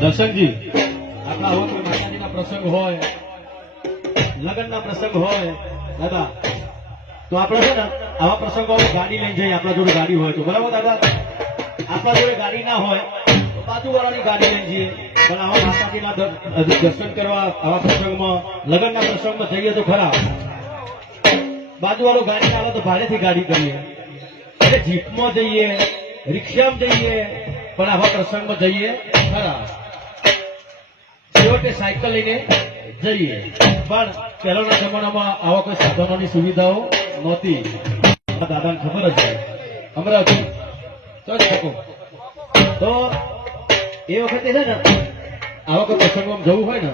દર્શનજી આપણા હોય કોઈ માતાજીના પ્રસંગ હોય, લગ્નના પ્રસંગ હોય દાદા, તો આપણે છે ને આવા પ્રસંગોમાં ગાડી લઈને જઈએ. આપણા જોડે ગાડી હોય તો બરાબર દાદા. આપણા જોડે ગાડી ના હોય તો બાજુવાળાની ગાડી લઈને જઈએ. પણ આવા માતાજીના દર્શન કરવા આવા પ્રસંગમાં, લગ્નના પ્રસંગમાં જઈએ તો ખરા. બાજુવાળો ગાડી આવે તો ભાડેથી ગાડી કરીએ, એટલે જીપમાં જઈએ, રિક્ષામાં જઈએ, પણ આવા પ્રસંગમાં જઈએ ખરા. છેવટે સાયકલ લઈને જઈએ. પણ પહેલાના જમાનામાં આવા કોઈ સાધનોની સુવિધાઓ નહોતી. દાદાને ખબર જ છે. અમરાવતી તો એ વખતે છે ને આવા કોઈ પ્રસંગમાં જવું હોય ને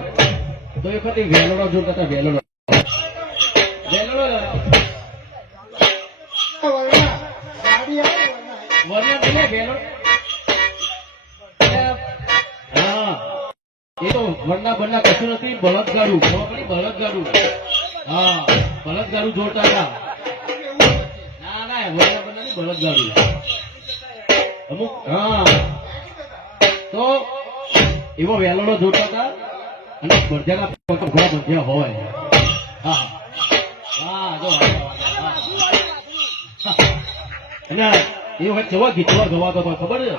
તો એ વખતે વેલોડો જોતા હતા. વેલોડો એ તો વરના બરના કશું નથી. બળદગાડું, બળદગાડું. હા, બળદગાડું જોડતા હતા. ના ના, વરના બરના ની બળદગાડું અમુક. હા, તો એવો વેલોડો જોડતા હતા. અને બળદિયાના ઘોડા બંધ્યા હોય. હા હા, જો અને એ વખત કેવા ગીતવા ગવાતો ખબર છે?